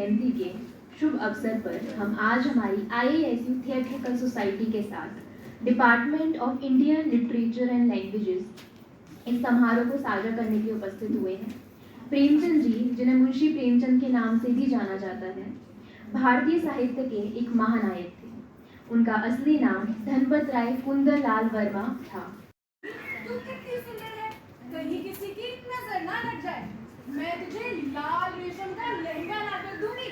जयंती के शुभ अवसर पर हम आज हमारी IASU थिएट्रिकल सोसाइटी के साथ department of Indian literature and languages इस समारोह को साझा करने के लिए उपस्थित हुए हैं। प्रेमचंद जी, जिन्हें मुंशी प्रेमचंद के नाम से भी जाना जाता है, भारतीय साहित्य के एक महानायक थे। उनका असली नाम धनपत राय कुंदरलाल वर्मा था। तू कितनी सुंदर है, कहीं किसी की नजर ना लग जाए। मैं तुझे लाल रेशम का लहंगा लाकर दूंगी,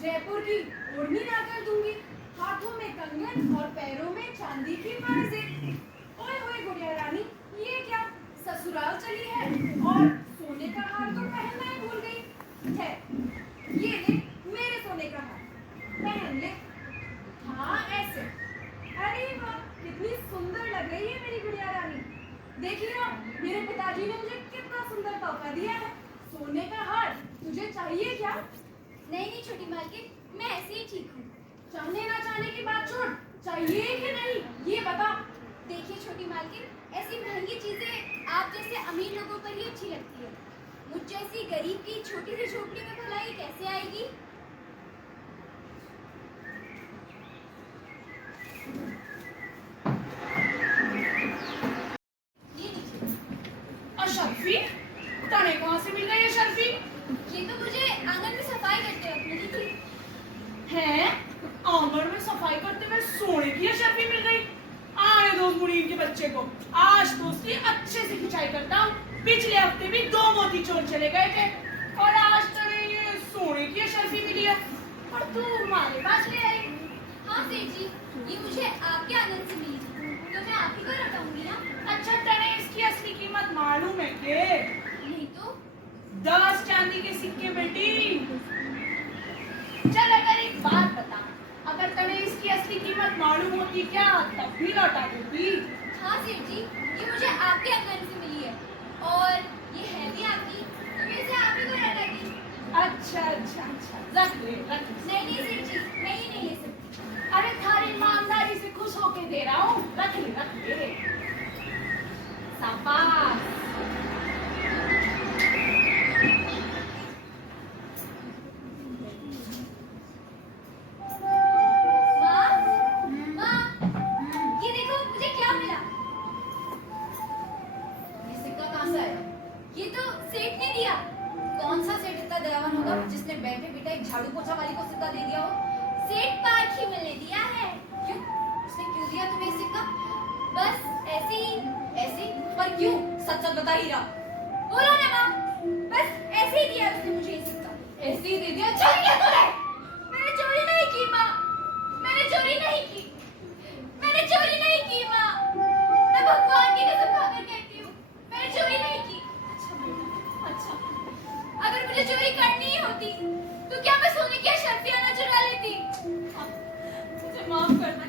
जयपुर की ओढ़नी लाकर दूंगी, हाथों में कंगन और पैरों में चांदी की बाजें। ओए होए गुड़िया रानी, ये क्या ससुराल चली है और सोने का हार तो पहनना ही भूल गई है। ये ले मेरे सोने का हार, पहन ले। हाँ ऐसे। अरे वाह, कितनी सुंदर लग रही है मेरी गुड़िया रानी। देखिए ना, मेरे पिताजी ने मुझे कितना सुंदर तोहफा दिया है, सोने का हार। तुझे चाहिए क्या? नहीं छोटी मालकिन, मैं ऐसे ही ठीक हूँ। चाहने ना चाहने की बात छोड़, चाहिए कि नहीं ये बता। देखिए छोटी मालकिन, ऐसी महंगी चीजें आप जैसे अमीर लोगों पर ही अच्छी लगती है। मुझ जैसी गरीब की छोटी सी झोपड़ी में भलाई कैसे आएगी? अशर्फी, तने कहाँ से मिल गई अशर्फी? ये तो मुझे आंगन में सफाई करते वक्त मिली थी। हैं? आंगन में सफाई करते हुए सोने की अशर्फी मिल गई? आने दो मुनीम के बच्चे को, आज तो उसकी अच्छे से खिंचाई करता हूँ। पिछले हफ्ते भी 2 मोती चोर चले गए थे और आज तने ये सोने की अशर्फी मिली है और तू हमारे पास ले आई। हाँ सेठ जी, ये मुझे आपके आंगन से मिली थी, तो मैं आप ही को लौटाऊंगी ना। अच्छा, तने इसकी असली कीमत मालूम है के? नहीं तो 10 चांदी के सिक्के बेटी। चल, अगर एक बात बता, अगर तने इसकी असली कीमत मालूम होती क्या तब भी लौटा देती? हाँ सेठ जी, ये मुझे आपके आंगन से मिली है और ये है भी आपकी, तो मैं इसे आप ही को लौटाती। अच्छा अच्छा अच्छा, रख ले रख ले। नहीं सेठ जी, मैं ये नहीं ले सकती। अरे थारी ईमानदारी से खुश होके दे रहा हूँ, रख ले रख ले। शाबाश। माँ, ये देखो मुझे क्या मिला। ये सिक्का कहाँ से आया? ये तो सेठ ने दिया। कौन सा सेठ इतना दयावान होगा जिसने बैठे बिठे एक झाड़ू पोछा वाली को सिक्का दे दिया हो? सेठ पार्क ही मिलने दिया है। क्यों? उसने क्यों दिया तुम्हें सिक्का? बस ऐसे ही। ऐसे ही? पर क्यों? सच सच बता हीरा। बोलो ना माँ, बस ऐसे ही दिया उसने मुझे ये सिक्का। ऐसे ही दे दिया? चोरी क्या तूने? मैंने चोरी नहीं की माँ, मैंने चोरी नहीं की, मैंने चोरी नहीं की माँ। मैं भगवान की कसम खाकर कहती हूँ, मैंने चोरी नहीं की। अच्छा, अगर मुझे चोरी करनी ही होती तो क्या मैं सोने की अशर्फियाँ ना चुरा लेती? मुझे माफ कर दे,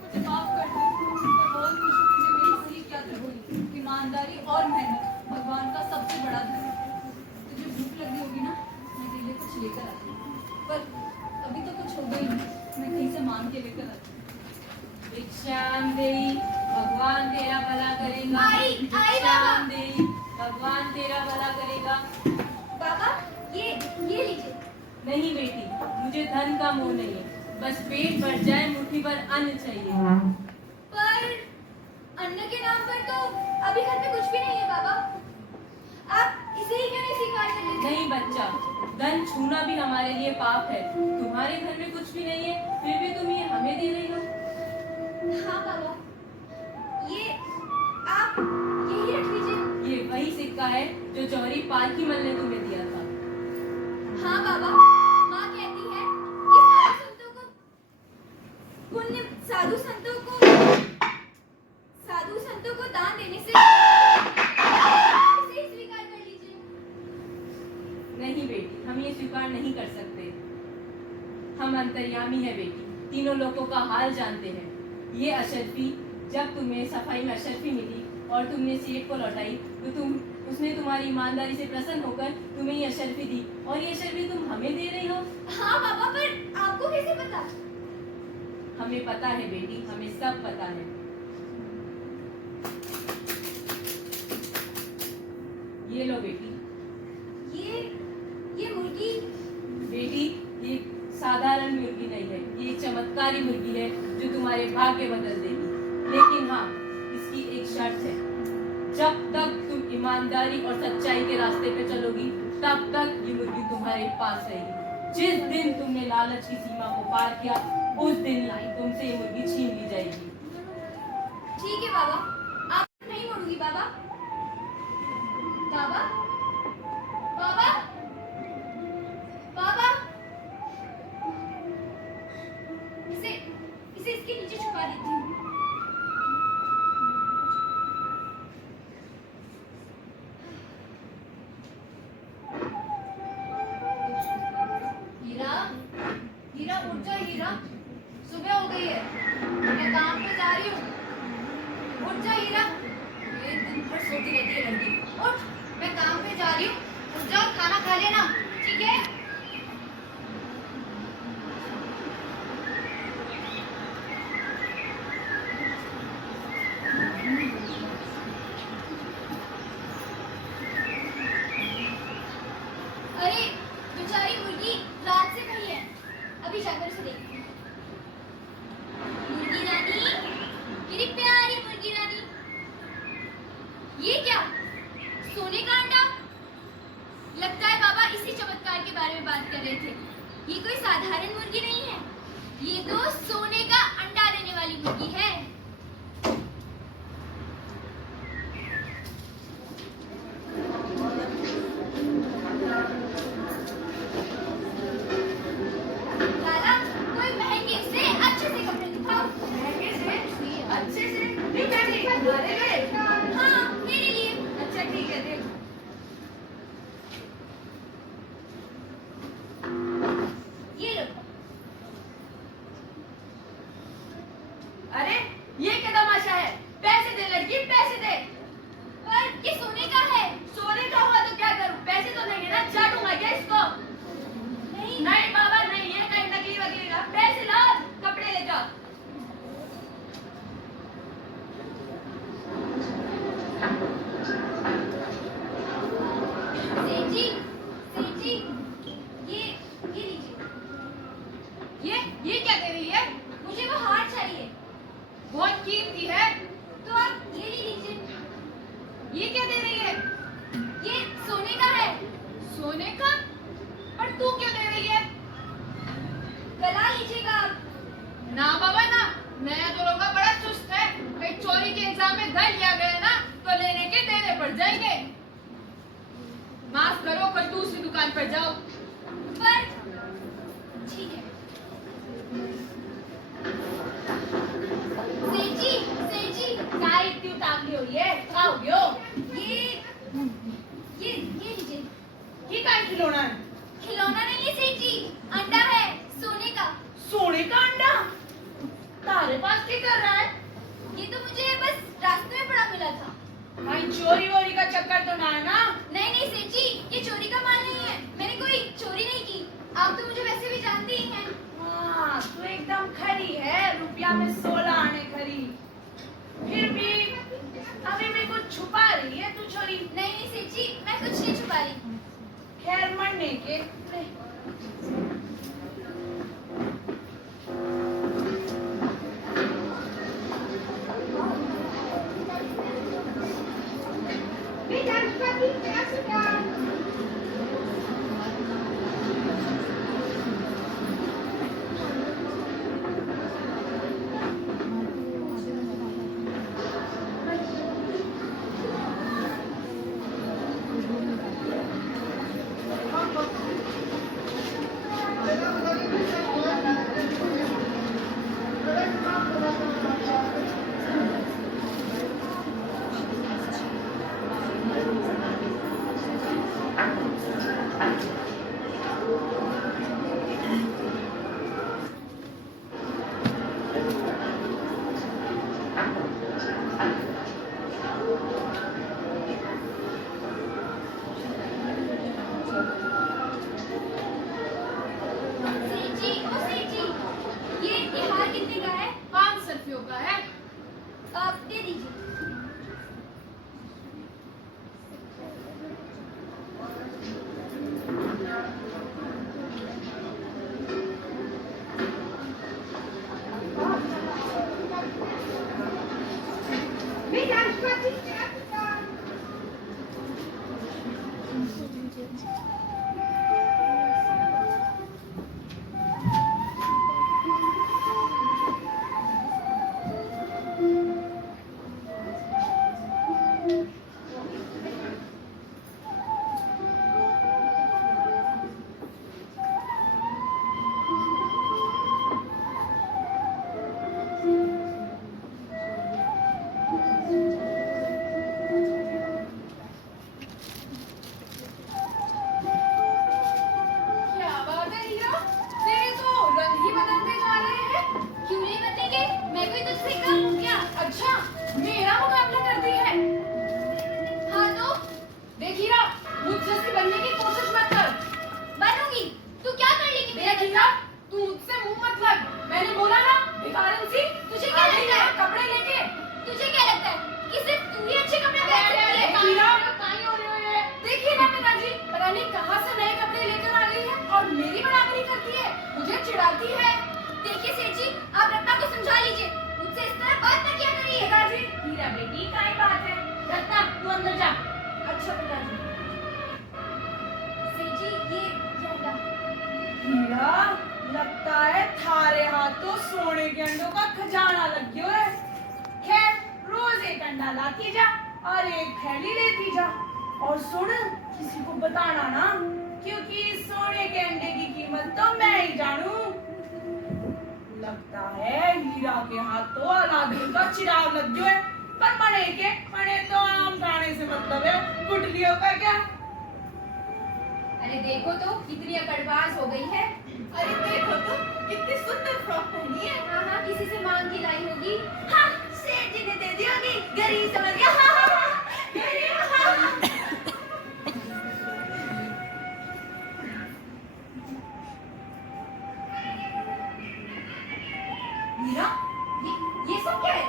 मुझे माफ कर दे। मैं बहुत खुश हूँ तुझे मेरी सीख याद रखी। ईमानदारी और मेहनत भगवान का सबसे बड़ा धन है। तुझे भूख लगी होगी ना, मैं तेरे लिए कुछ लेकर आती हूँ। पर अभी तो कुछ होगा ही नहीं, मैं कहीं से मांग के लेकर आती हूँ। भिक्षाम देई, भगवान तेरा भला करेगा। आई भिक्षाम देई, भगवान तेरा भला करेगा। बाबा, ये लीजिए। नहीं बेटी, मुझे धन का मोह नहीं है, बस पेट भर जाए, मुट्ठी भर अन्न चाहिए। पर अन्न के नाम पर तो अभी घर में कुछ भी नहीं है बाबा। आप इसे ही क्यों नहीं स्वीकार कर लेते? नहीं बच्चा, धन छूना भी हमारे लिए पाप है। तुम्हारे घर में कुछ भी नहीं है, फिर भी तुम ये हमें दे रही हो। हाँ बाबा, ये आप यही रख लीजिए। ये वही सिक्का है जो जौहरी पालकी मल ने तुम्हें दिया था। हाँ बाबा, माँ कहती है कि साधु संतों को दान देने से इसे ही स्वीकार कर लीजिए। नहीं बेटी, हम ये स्वीकार नहीं कर सकते। हम अंतर्यामी है बेटी, तीनों लोगों का हाल जानते हैं। ये अशर्फी, जब तुम्हें सफाई में अशर्फी मिली और तुमने सेठ को लौटाई तो उसने तुम्हारी ईमानदारी से प्रसन्न होकर तुम्हें ये अशर्फी दी और ये अशर्फी तुम हमें दे रही हो। हाँ बाबा, पर आपको कैसे पता? हमें पता है बेटी, हमें सब पता है। ये लो बेटी। ये मुर्गी बेटी, तुम्हारे भाग्य बदल देगी। लेकिन हाँ, इसकी एक शर्त है, जब तक तुम ईमानदारी और सच्चाई के रास्ते पे चलोगी तब तक ये मुर्गी तुम्हारे पास रहेगी। जिस दिन तुमने लालच की सीमा को पार किया उस दिन तुमसे ये मुर्गी छीन ली जाएगी। ठीक है बाबा, आप नहीं मोड़ूंगी बाबा। बाबा, बाबा, बाबा, इसे इसके नीचे छुपा देती हूँ। हीरा, हीरा उठ जा हीरा, सुबह हो गई है, मैं काम पे जा रही हूँ। उठ जा हीरा, ये दिन भर सोती रहती है लड़की। उठ, मैं काम पे जा रही हूँ, उठ जा, खाना खा लेना, ठीक है? अरे बेचारी मुर्गी रात से खड़ी है, अभी जाकर उसे देखती हूँ। मुर्गी रानी, मेरी प्यारी मुर्गी रानी, ये क्या? सोने का अंडा? लगता है बाबा इसी चमत्कार के बारे में बात कर रहे थे। ये कोई साधारण मुर्गी नहीं है, ये तो सोने का अंडा देने वाली मुर्गी है। लाला, कोई महंगे से अच्छे से कपड़े दिखाओ। महंगे से अच्छे से नहीं महंगे तुम्हारे लिए। हाँ, मेरे लिए। अच्छा ठीक है, देख। ये लो। अरे ये क्या तमाशा है? पैसे दे लड़की, पैसे दे। पर ये सोने का है। सोने का हुआ तो क्या करूं? पैसे तो नहीं है ना, चाटूंगा क्या इसको? नहीं, नहीं बाबा नहीं, ये कहीं नकली वकली का। पैसे ला, कपड़े ले जाओ। सेठ जी, ये लीजिए। ये क्या दे रही है? मुझे वो हार चाहिए, बहुत कीमती है। तो आप ये ले लीजिए। ये क्या दे रही है? ये सोने का है। सोने का? पर तू क्यों दे रही है? गला लीजिएगा आप। ना बाबा ना, नया तो लोग बड़ा चुस्त है। कहीं चोरी के इल्जाम में धर लिया गया ना तो लेने के देने पड़ जाएंगे। माफ करो, कोई दूसरी दुकान पर जाओ। पर ठीक है। सेठ जी, काय इतनी उतावली हो रही है? खाओगे हो? ये लीजिए। ये काय खिलौना है? खिलौना नहीं है सेठ जी, अंडा है सोने का। सोने का अंडा? तारे पास क्या कर रहा है? ये तो मुझे बस रास्ते में पड़ा मिला था। भाई चोरी वोरी का चक्कर तो ना है ना? नहीं सेठ जी, ये चोरी का माल नहीं है। मैंने कोई चोरी नहीं की। आप तो मुझे वैसे भी जानते ही हैं। हाँ, तू एकदम खरी है, रुपया में 16 आने खरी। फिर भी अभी भी कुछ छुपा रही है तू चोरी। नहीं सेठ जी, मैं कुछ नहीं छुपा रही। खैर मरने के। क्या बात है हीरा, तेरे तो रंग ही बदलते जा रहे हैं। क्यों नहीं बदलेंगे? मैं कोई तुझसे कम हूँ क्या? अच्छा, मेरा मुकाबला करती है। हाँ तो देख हीरा, मुझसे सी बनने की कोशिश मत कर। बनूंगी। तू क्या कर लेगी मेरा देख हीरा, तू मुझसे मुंह मत लग। मैंने बोला ना, भिखारन सी। तुझे क्या आ गई लगता है? है कपड़े लेके? तुझे क्या लगता है कि सिर्फ तू ही अच्छे कपड़े पहन सकती है? हीरा, देखिए ना पिताजी, पता नहीं कहाँ से नए कपड़े लेकर आ गई है और मेरी बराबरी करती है, मुझे चिढ़ाती है। देखिए सेठ जी, आप रत्ना को समझा लीजिए, मुझसे इस तरह बात न किया करिए। पिताजी, हीरा बेटी काय बात है। रत्ना, तू अंदर जा। अच्छा पिताजी। सेठ जी, ये लो। हीरा, लगता है थारे हाथों सोने के अंडों का खजाना लग गयो है। खैर, रोज एक अंडा लाती जा और एक थैली लेती जा। और सुन, किसी को बताना ना, क्योंकि सोने के अंडे की कीमत तो मैं ही जानू। लगता है हीरा के हाथों अलादीन का चिराग लग गयो है। पर मने तो आम खाने से मतलब है, गुटलियों का क्या। अरे देखो तो कितनी अकड़बाज हो गई है। अरे देखो तो, कितनी सुंदर फ्रॉक पहनी है। हाँ हाँ, किसी से मांग के लाई होगी। हाँ, सेठ जी ने दे दी होगी। गरीब समझ गया। हाँ, हाँ, हाँ, गरीब, हाँ। मीरा, ये सब क्या है?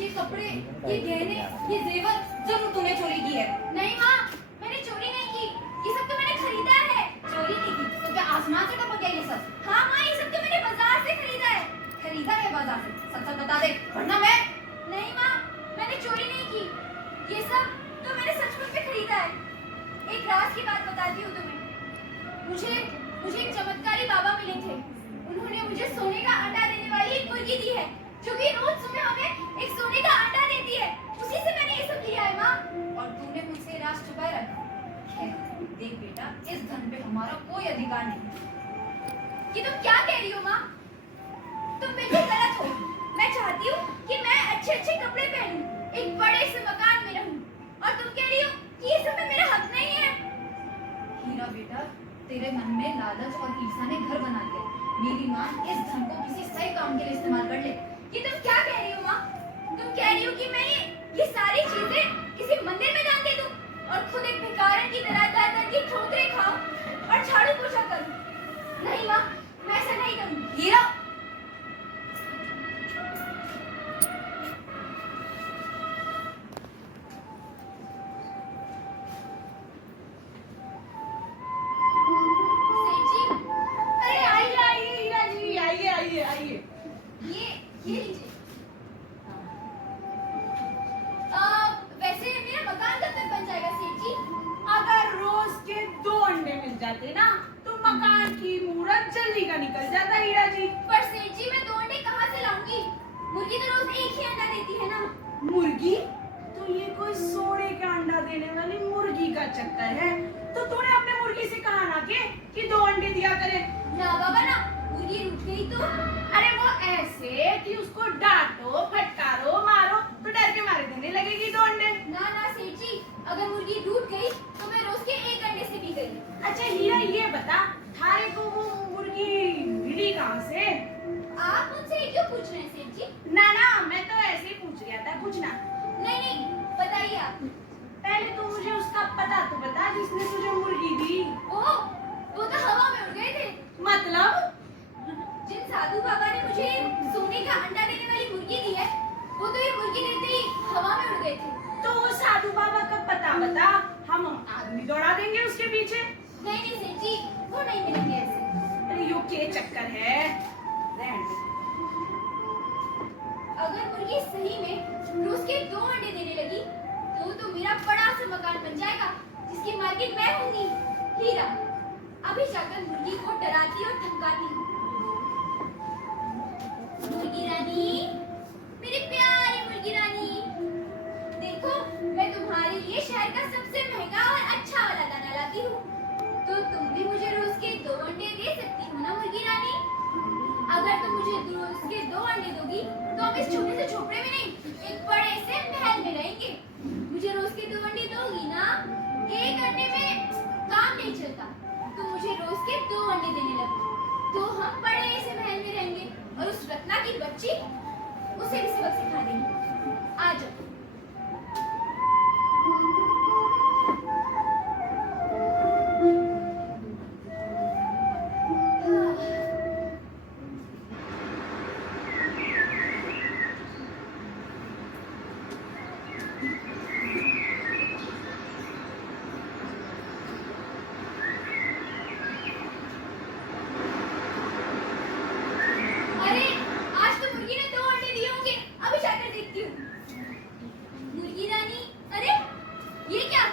ये कपड़े, ये गहने, ये जेवर जरूर तूने चोरी की है। नहीं माँ, मैंने चोरी नहीं की। ये सब तो मैंने खरीदा है। चोरी नहीं की तो क्या आसमान से टपक गया ये सब? हाँ माँ, ये सब तो मैंने बाजार से खरीदा है। खरीदा है बाजार से? सच सच बता दे, वरना मैं। नहीं माँ, मैंने चोरी नहीं की। ये सब तो मैंने सचमुच में खरीदा है। एक राज की बात बताती हूँ तुम्हें। मुझे एक चमत्कारी बाबा मिले थे। उन्होंने मुझे सोने का अंडा देने वाली एक मुर्गी दी है, जो कि रोज सुबह हमें एक सोने का अंडा देती है। उसी से मैंने ये सब लिया है माँ। और तूने मुझसे राज छुपाए रखा। खैर, देख बेटा, इस धन पे हमारा कोई अधिकार नहीं। ये तुम क्या कह रही हो माँ? तुम बिल्कुल गलत हो। मैं चाहती हूँ कि मैं अच्छे अच्छे कपड़े पहनूं, एक बड़े से मकान में रहूं, और तुम कह रही हो कि ये सब में मेरा हक नहीं है। हीरा बेटा, तेरे मन में लालच और ईर्ष्या ने घर बना लिया। मेरी माँ इस धन को किसी सही काम के लिए इस्तेमाल कर ले। ये तुम क्या कह रही हो माँ? तुम कह रही हो कि मैं ये सारी चीजें किसी मंदिर में दान दे दूं और खुद एक भिखारन की तरह दर दर की ठोकरें खाऊं और झाड़ू पोछा करूं? नहीं माँ, मैं ऐसा नहीं करूंगी। हीरा, सेठ जी, अरे आइए आइए हीरा जी, आइए आइए आइए। ये लीजिए। वैसे मेरा मकान कब तक बन जाएगा सेठ जी? अगर रोज के 2 अंडे मिल जाते ना, तो मकान की मुहूर्त जल्दी का निकल जाता हीरा जी। पर सेठ जी, मैं 2 अंडे कहाँ से लाऊंगी? मुर्गी तो रोज एक ही अंडा देती है ना। मुर्गी? तो ये कोई सोने का अंडा देने वाली मुर्गी का चक्कर है। तो तूने अपने मुर्गी से कहा ना कि 2 अंडे दिया करे। ना बाबा ना, मुर्गी रूठ गई तो। अरे वो ऐसे कि उसको डांटो, फटकारो, मारो तो डर के मारे देने लगेगी 2 अंडे। ना ना सेठ जी, अगर मुर्गी रूठ गई तो मैं रोज के एक अंडे से भी गई। अच्छा हीरा, ये बता, थारे को वो मुर्गी मिली कहाँ से? आप मुझसे ये क्यों पूछ रहे हैं सेठ जी? ना ना, मैं तो ऐसे ही पूछ रहा था, कुछ ना। नहीं नहीं, बताइए आप। पहले तो मुझे उसका पता तो बता जिसने तुझे मुर्गी दी। ओह, वो तो हवा में उड़ गए थे। मतलब? जिन साधु बाबा ने मुझे सोने का अंडा देने वाली मुर्गी दी है, वो तो ये मुर्गी देते ही हवा में उड़ गए थे। तो वो साधु बाबा का पता बता, हम आदमी दौड़ा देंगे उसके पीछे। नहीं नहीं सेठ जी, वो नहीं मिलेंगे ऐसे। अरे यो क्या चक्कर है? रहने दे। अगर मुर्गी सही में रोज के 2 अंडे देने लगी तो मेरा बड़ा सा मकान बन जाएगा जिसकी मालकिन मैं होंगी, हीरा। अभी जाकर मुर्गी को डराती और धमकाती हूँ। मुर्गी रानी, मेरी प्यारी मुर्गी रानी, देखो मैं तुम्हारे लिए शहर का सबसे महंगा और अच्छा वाला दाना लाती हूँ। तो तुम भी मुझे रोज के 2 अंडे दे सकती हो ना मुर्गी रानी? अगर तुम मुझे रोज के 2 अंडे दोगी तो हम इस छोटे से झोपड़े में नहीं, एक बड़े से महल में रहेंगे। मुझे रोज के 2 अंडे दोगी ना? 1 अंडे में काम नहीं चलता, तुम मुझे रोज के 2 अंडे देने लगो तो हम बड़े से महल में रहेंगे और उस रत्ना की बच्ची उसे भी सबक सिखा देंगे। आ जाओ। अरे आज तो मुर्गी ने 2 अंडे दिए होंगे, अभी जाकर देखती हूँ। मुर्गी रानी, अरे ये क्या?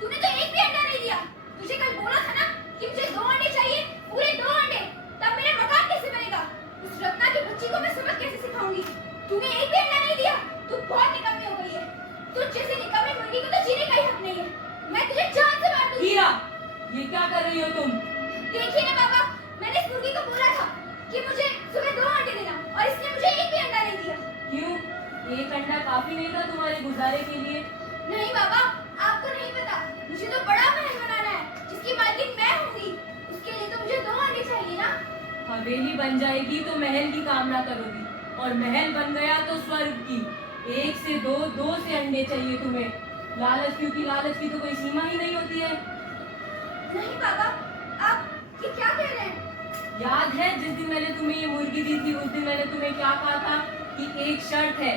तूने तो एक भी अंडा नहीं दिया। तुझे कल बोला था ना कि मुझे 2 अंडे चाहिए, पूरे 2 अंडे। तब मेरा मकान कैसे बनेगा? उस रत्ना की बच्ची को मैं सबक कैसे सिखाऊंगी? तूने एक भी अंडा नहीं दिया। तू बहुत निकम्मी हो गई है। तुझ जैसे निकम्मी मुर्गी को तो जीने का ही हक नहीं है। मैं तुझे जान से मार दूंगी। हीरा, ये क्या कर रही हो तुम? देखिए ना बाबा, मैंने इस मुर्गी को बोला था कि मुझे सुबह 2 अंडे देना और इसने मुझे एक भी अंडा नहीं दिया। क्यों? 1 अंडा काफी नहीं था तुम्हारे गुजारे के लिए? नहीं बाबा, आपको नहीं पता, मुझे तो बड़ा महल बनाना है जिसकी मालकिन मैं होंगी। उसके लिए तो मुझे 2 अंडे चाहिए ना। हवेली बन जाएगी तो महल की कामना करोगी, और महल बन गया तो स्वर्ग की। 1 से 2, 2 से अंडे चाहिए तुम्हें। लालच, क्योंकि लालच की तो कोई सीमा ही नहीं होती है। नहीं बाबा, आप ये क्या कह रहे हैं? याद है जिस दिन मैंने तुम्हें ये मुर्गी दी थी, उस दिन मैंने तुम्हें क्या कहा था कि एक शर्त है,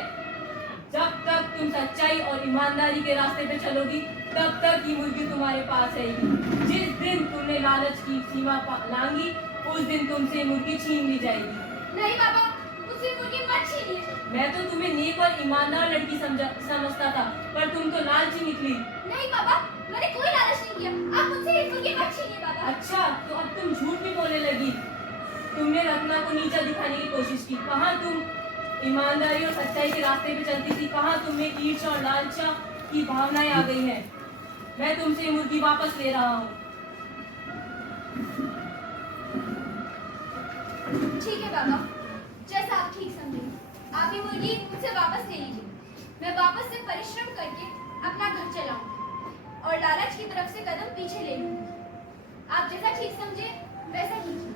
जब तक तुम सच्चाई और ईमानदारी के रास्ते पे चलोगी तब तक ये मुर्गी तुम्हारे पास रहेगी। जिस दिन तुमने लालच की सीमा लांगी उस दिन तुमसे मुर्गी छीन ली जाएगी। नहीं बाबा, मुझसे मुर्गी मत छीनिए। मैं तो तुम्हें नेक और ईमानदार लड़की समझता था, पर तुम तो लालची निकली। नहीं बाबा, मैंने कोई लालच नहीं किया। आप मुझसे ये मुर्गी मत छीनिए बाबा। अच्छा, तो अब तुम झूठ भी बोलने लगी। तुमने रत्ना को नीचा दिखाने की कोशिश की। कहाँ तुम ईमानदारी और सच्चाई के रास्ते पे चलती थी? कहाँ तुम्हें ईर्ष्या और लालचा की भावनाएं आ गई हैं? मैं तुमसे मुर्गी वापस ले रहा हूँ। ठीक है बाबा, जैसा आप ठीक समझें। आप ये मुर्गी मुझसे वापस ले लीजिए। मैं वापस से परिश्रम करके अपना घर चलाऊंगी और लालच की तरफ से कदम पीछे ले लूंगी। आप जैसा ठीक समझे वैसा कीजिए।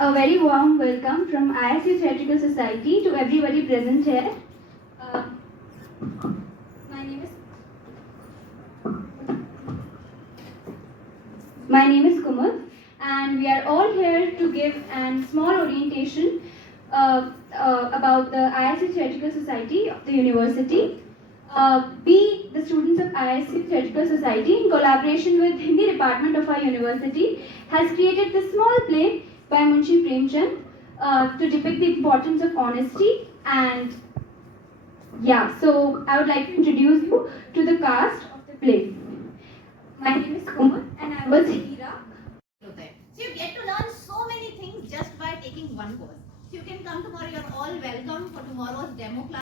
A very warm welcome from ISU Theatrical Society to everybody present here. My name is Kumar, and we are all here to give a small orientation about the ISU Theatrical Society of the university. We, the students of ISU Theatrical Society, in collaboration with Hindi department of our university, has created this small play by Munshi Premchand to depict the importance of honesty. And yeah, so I would like to introduce you to the cast of the play. My name is Kumar and I was Hira. होता है. So you get to learn so many things just by taking one course. So you can come tomorrow. You're all welcome for tomorrow's demo class.